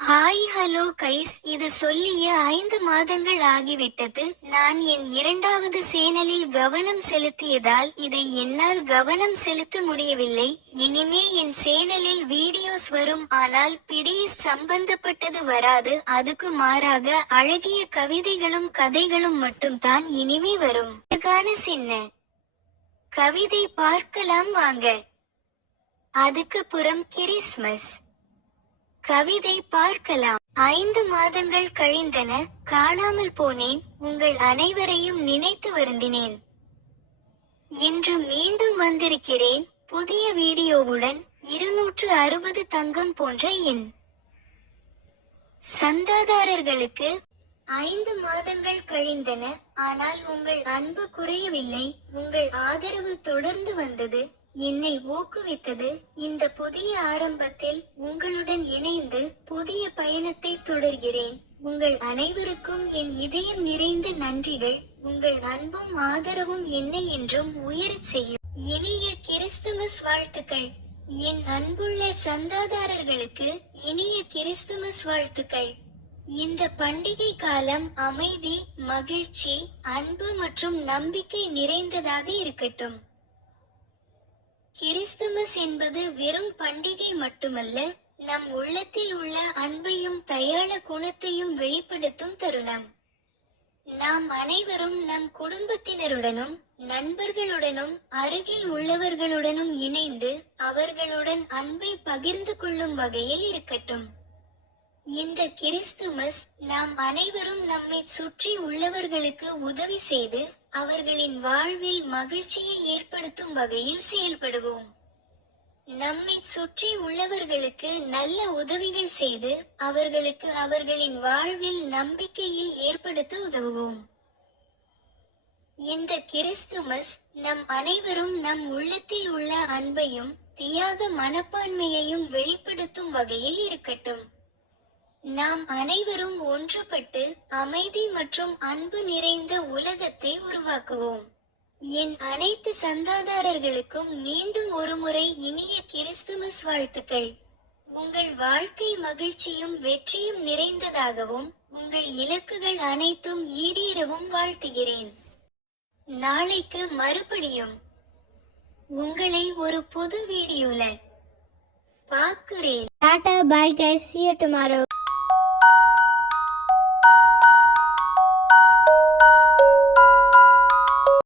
Hi hello guys, இது சொல்லிய 5 மாதங்கள் ஆகிவிட்டது. நான் என் இரண்டாவது சேனலில் கவனம் செலுத்தியதால் இதை என்னால் கவனம் செலுத்த முடியவில்லை. இனிமே என் சேனலில் வீடியோஸ் வரும், ஆனால் பிடிஎஸ் சம்பந்தப்பட்டது வராது. அதுக்கு மாறாக அழகிய கவிதைகளும் கதைகளும் மட்டும்தான் இனிமே வரும். அழகான சின்ன கவிதை பார்க்கலாம் வாங்க. அதுக்கு புறம் கிறிஸ்மஸ் கவிதை பார்க்கலாம். 5 மாதங்கள் கழிந்தன, காணாமல் போனேன். உங்கள் அனைவரையும் நினைத்து வருந்தினேன். இன்று மீண்டும் வந்திருக்கிறேன், புதிய வீடியோவுடன். 260 தங்கம் போன்ற என் சந்தாதாரர்களுக்கு 5 மாதங்கள் கழிந்தன, ஆனால் உங்கள் அன்பு குறையவில்லை. உங்கள் ஆதரவு தொடர்ந்து வந்தது, என்னை ஊக்குவித்தது. இந்த புதிய ஆரம்பத்தில் உங்களுடன் இணைந்து புதிய பயணத்தை தொடர்கிறேன். உங்கள் அனைவருக்கும் என் இதயம் நிறைந்த நன்றிகள். உங்கள் அன்பும் ஆதரவும் என்னை என்றும் உயரச் செய்யும். இனிய கிறிஸ்துமஸ் வாழ்த்துக்கள். என் அன்புள்ள சந்தாதாரர்களுக்கு இனிய கிறிஸ்துமஸ் வாழ்த்துக்கள். இந்த பண்டிகை காலம் அமைதி, மகிழ்ச்சி, அன்பு மற்றும் நம்பிக்கை நிறைந்ததாக இருக்கட்டும். கிறிஸ்துமஸ் என்பது வெறும் பண்டிகை மட்டுமல்ல, நம் உள்ளத்தில் உள்ள அன்பையும் தயாள குணத்தையும் வெளிப்படுத்தும் தருணம். நாம் அனைவரும் நம் குடும்பத்தினருடனும் நண்பர்களுடனும் அருகில் உள்ளவர்களுடனும் இணைந்து அவர்களுடன் அன்பை பகிர்ந்து கொள்ளும் வகையில் இருக்கட்டும். இந்த கிறிஸ்துமஸ் நாம் அனைவரும் நம்மை சுற்றி உள்ளவர்களுக்கு உதவி செய்து அவர்களின் வாழ்வில் மகிழ்ச்சியை ஏற்படுத்தும் வகையில் செயல்படுவோம். நம்மை சுற்றி உள்ளவர்களுக்கு நல்ல உதவிகள் செய்து அவர்களுக்கு அவர்களின் வாழ்வில் நம்பிக்கையை ஏற்படுத்த உதவுவோம். இந்த கிறிஸ்துமஸ் நம் அனைவரும் நம் உள்ளத்தில் உள்ள அன்பையும் தியாக மனப்பான்மையையும் வெளிப்படுத்தும் வகையில் இருக்கட்டும். நாம் அனைவரும் ஒன்றுபட்டு அமைதி மற்றும் அன்பு நிறைந்த உலகத்தை உருவாக்குவோம். என் அனைத்து சந்தாதாரர்களுக்கும் மீண்டும் ஒருமுறை இனிய கிறிஸ்துமஸ் வாழ்த்துக்கள். உங்கள் வாழ்க்கை மகிழ்ச்சியும் வெற்றியும் நிறைந்ததாகவும் உங்கள் இலக்குகள் அனைத்தும் ஈடேறவும் வாழ்த்துகிறேன். நாளைக்கு மறுபடியும் உங்களை ஒரு புது வீடியோல பார்க்கிறேன். Tata, bye guys, see you tomorrow.